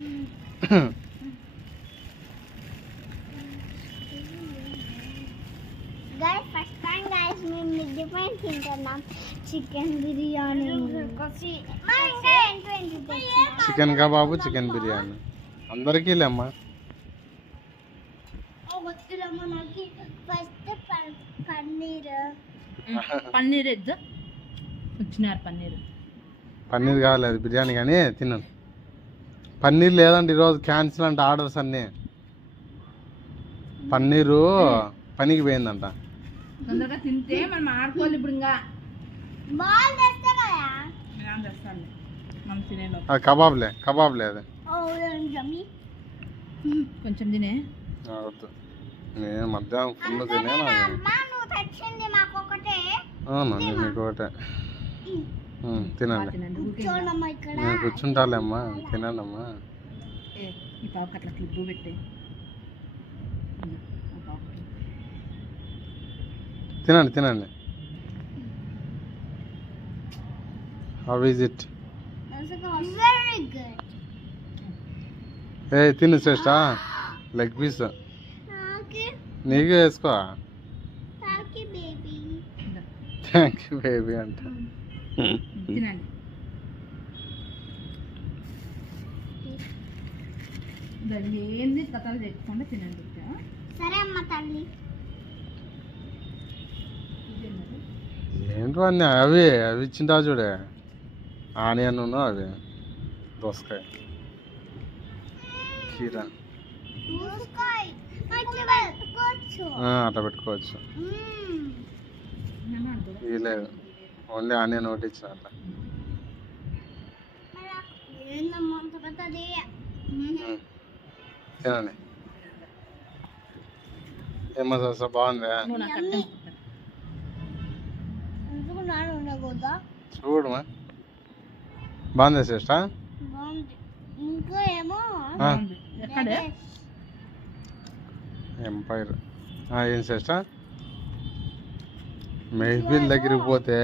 Chicken kebab, chicken biryani అందరికీ లేమ్మా. పన్నీర్ కావాలి, అది బిర్యానీ కానీ తిన్నాను. పన్నీర్ లేదండి ఈరోజు, క్యాన్సిల్ అంట ఆర్డర్స్ అన్నీ. పన్నీరు పనికి పోయిందంట. తింటే మనం ఆడుకోవాలి ఇప్పుడు. ఇంకా కబాబ్లే, కబాబ్లే అది కొంచెం తినే. నేను మధ్యాహ్నం ఫుల్ తినే. అవునా, నేను ఇంకొకటే. తినండి, నేను కూర్చుంటాలే అమ్మా, తినండి అమ్మా. ఈ పాపకి అట్లా క్లిప్పు పెట్టే. తినండి తినండి. How is it? ఏ తిను శ్రేష్ట, లెగ్ పీస్ నీకే వేసుకో. థ్యాంక్ యూ బేబీ అంట. తినండి. దాన్ని ఏంది కథలు తెచ్చుకుంటే తినండి. సరే అమ్మ తల్లి. ఏంటో అన్నీ అవి అవి ఇచ్చింటా చూడే, ఆనియన్ అవి దోసకాయ కీరా అట్లా పెట్టుకోవచ్చు. ఇవి లేదు, ఓన్లీ ఆనియన్ ఒకటి ఇచ్చిన అట్లా. తినండి. ఏమో సార్ బాగుందా? చూడమా బాగుందా శ్రేష్ట? ఎంపైర్ ఏం శ్రేష్ట? మెహఫిల్ దగ్గరికి పోతే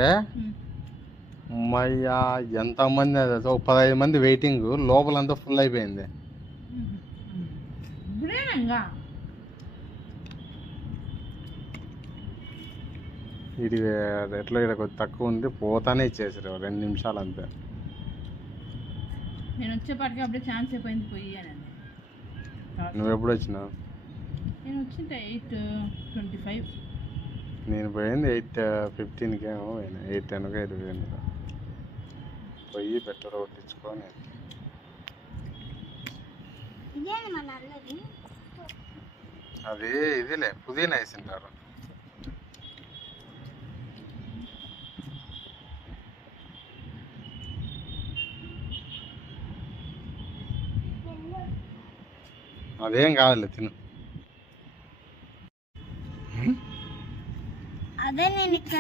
అమ్మయ్యా ఎంతమంది, ఒక 15 మంది వెయిటింగ్, లోపలంతా ఫుల్ అయిపోయింది. ఇది ఎట్లా ఇక్కడ కొద్ది తక్కువ ఉంది, పోతానే ఇచ్చేసారు 2 నిమిషాలు అంతే. నేను వచ్చేపాటికి అప్పుడే ఛాన్స్ అయిపోయింది పోయి. నువ్వు ఎప్పుడు వచ్చినావు? నేను వచ్చింటే 8:25. నేను పోయింది 8:15కి ఏమో పోయినా, 8:10కి అయిపోయింది. పోయి పెట్రోల్ కొట్టించుకొని అది ఇదిలే పుదీనా వేసింటారు. అదేం కాదులే తిను. అదే నేను ఇక్కడ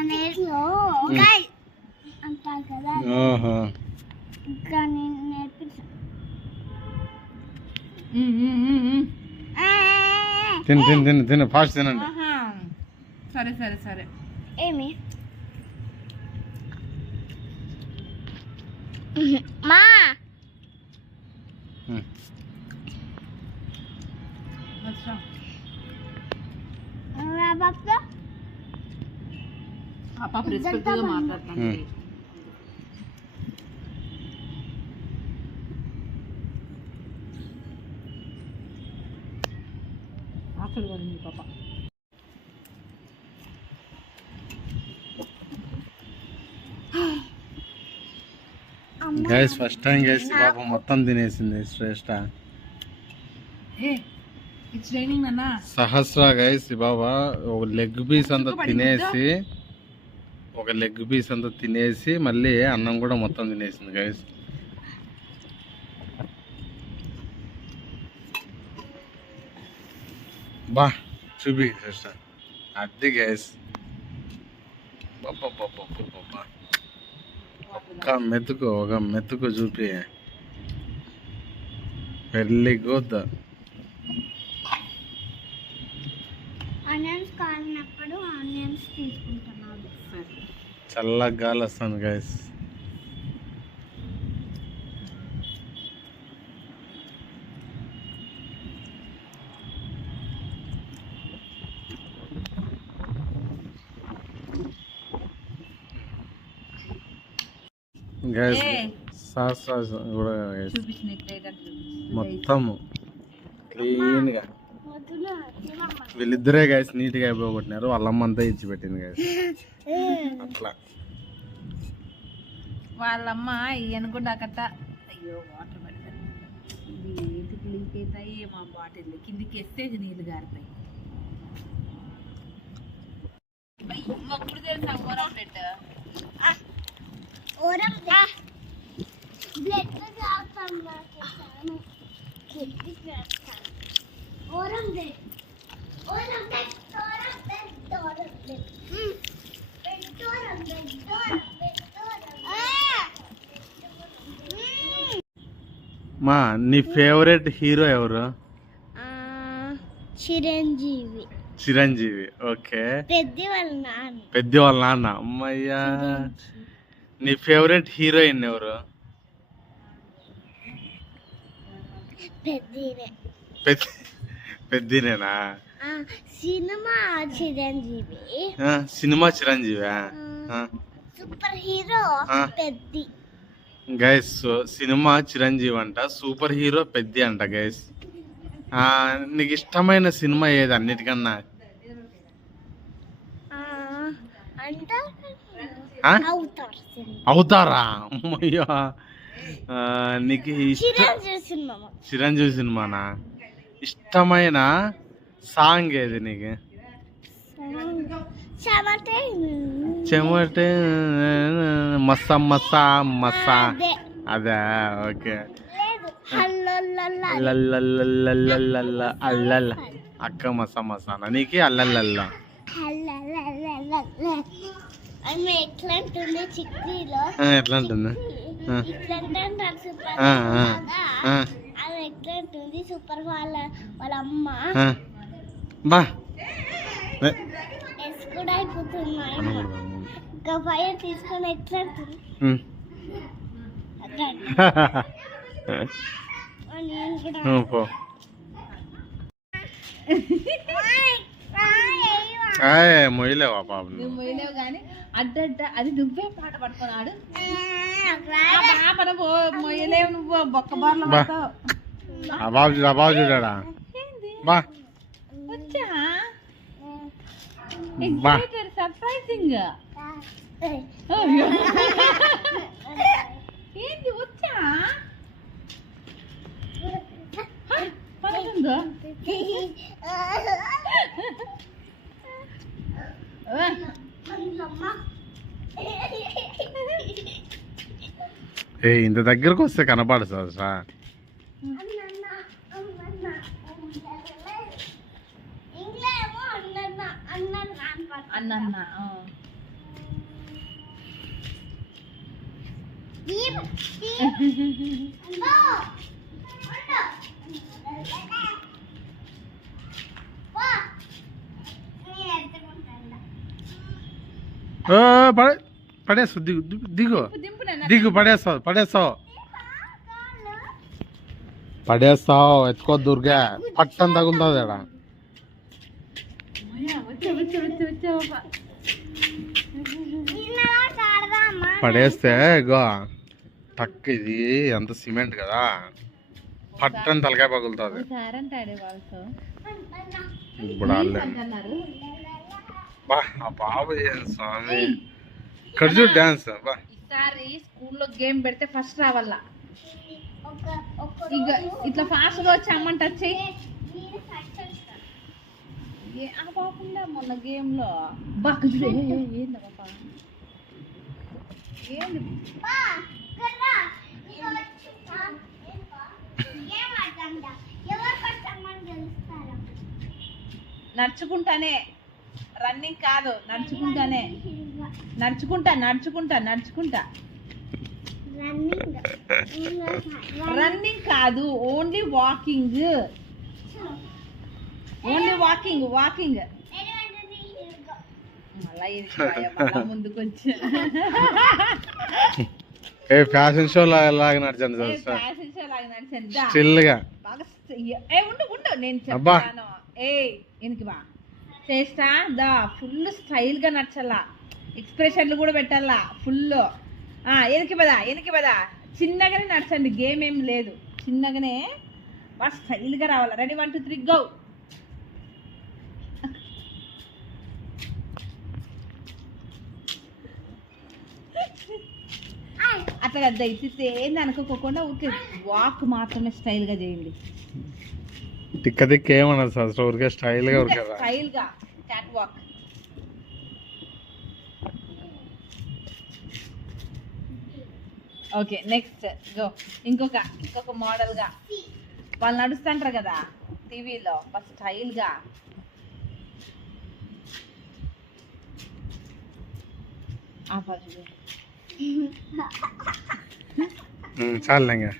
అంటారు కదా, ఇక్కడ నేను నేర్పించాను. తిను తిను తిను తిను, ఫాస్ట్ తినండి. సరే సరే సరే. ఏమి మా ఆ పాప రెస్పెక్ట్గా మాట్లాడుతాను. ఆకలి పడింది పాప. గైస్ ఫస్ట్ టైం గైస్ పాప మొత్తం తినేసింది శ్రేష్ట. సహస్ర గైస్ బాబా ఒక లెగ్ పీస్ అంతా తినేసి మళ్ళీ అన్నం కూడా మొత్తం తినేసింది గైస్. బా చూపి శ్రేష్ట, అది గైస్ ఒక మెతుకు చూపి. Very good. ఆనియన్స్ కాలినప్పుడు ఆనియన్స్ తీసుకుంటున్నాను. చల్లగా గాలి వస్తుంది గైస్. గైస్ సాస్ కూడా guys. చూపించిన ప్లేట్ అంటే మొత్తం క్లీన్గా వీళ్ళిద్దరే గైస్ నీట్గా అయిపోగొట్టినారు. వాళ్ళమ్మ అంతా ఇచ్చి పెట్టింది గైస్. అట్లా వాళ్ళమ్మ అనుకుంటా కట్ట. అయ్యో వాటర్ పడతాయి, ఇది ఏంటికి లీక్ అవుతాయి మా బాటిల్ కిందికి వేస్తే నీళ్ళు గారుతాయి. అప్పుడు తెలుసా ఓరం బ్లడ్ మా నీ ఫేవరెట్ హీరో ఎవరు? చిరంజీవి. చిరంజీవి. ఓకే. పెద్ద వాళ్ళ నాన్న. అమ్మయ్యా. నీ ఫేవరెట్ హీరోయిన్ ఎవరు? పెద్దనేనా? Cinema Chiranjeevi. Cinema Chiranjeevi. Super hero Peddi. Guys cinema Chiranjeevi అంట, సూపర్ హీరో పెద్ది అంట గైస్. నీకు ఇష్టమైన సినిమా ఏది అన్నిటికన్నా? అవుతారా? అమ్మయ్యా. నీకు చిరంజీవి సినిమానా? ఇష్టమైన సాంగ్ ఏది నీకు? చెమటే మసా మసా మసా అదే. ఓకే. అల్లల్ల అక్క మసా మసానా నీకు? అల్లల్ల ఎట్లా ఉంటుంది? సూపర్ వాళ్ళ అమ్మ బా కూడా అయిపోతున్నాయి. ఇంకా ఫైర్ తీసుకొని ఎట్లా మొయ్యలేవా పాప? మొయ్యలేవు కానీ అడ్డ అది నువ్వే పాట పట్టుకున్నాడు. మొయ్యలేవు నువ్వు బొక్క బార్లో బాబు చూడాడా? బా వచ్చా సర్ప్రైజింగ్ ఏంటి వచ్చా పడుతుందో? ఇంత దగ్గరకు వస్తే కనపడు సార్. అన్న పడేస్తావు. దిగు పడేస్తావు. ఎత్తుకో దుర్గా, పట్టం తగులుతుంది అక్కడ. పడేస్తే ఇగో టక్, ఇది అంత సిమెంట్ కదా, పట్టని తలకాయ పగులుతుంది. ఇప్పుడు బా ఆ బాబు స్వామి ఇక్కడ చూడు డాన్స్. బా ఈసారి స్కూల్లో గేమ్ పెడితే ఫస్ట్ రావాలా. ఇక ఇట్లా ఫాస్ట్ గా వచ్చి అమ్మని టచ్ చెయ్యి. ఆ పాపండా మొన్న గేమ్ లో బాగా ఏంది పాప ఏంది నడుచుకుంటానే, రన్నింగ్ కాదు, నడుచుకుంటానే. నడుచుకుంటా రన్నింగ్ కాదు, ఓన్లీ వాకింగ్. మళ్ళా ముందుకు వచ్చి ఫ్యాషన్ షో లాగా నడిచాను స్టిల్గా. ఉండు నేను చెప్తాను. ఎనికి బా చేస్తా దా, ఫుల్ స్టైల్ గా నచ్చాలా, ఎక్స్ప్రెషన్లు కూడా పెట్టాలా ఫుల్. వెనక్కి పదా చిన్నగానే నడచండి, గేమ్ ఏం లేదు, చిన్నగానే బాగా స్టైల్గా రావాలి. Ready 1 2 3 go. అట్లా కదా ఇస్తే ఏంది అనుకోకుండా ఊరికే వాక్ మాత్రమే స్టైల్గా చేయండి. తిక్క తిక్క ఏమన్నా సార్ ఊరికే స్టైల్గా ఉరకదా. స్టైల్గా cat walk. Okay next go. ఇంకొక మోడల్గా వాళ్ళు నడుస్తుంటారు కదా టీవీలో, బస్ స్టైల్గా. చాలు ఇంకా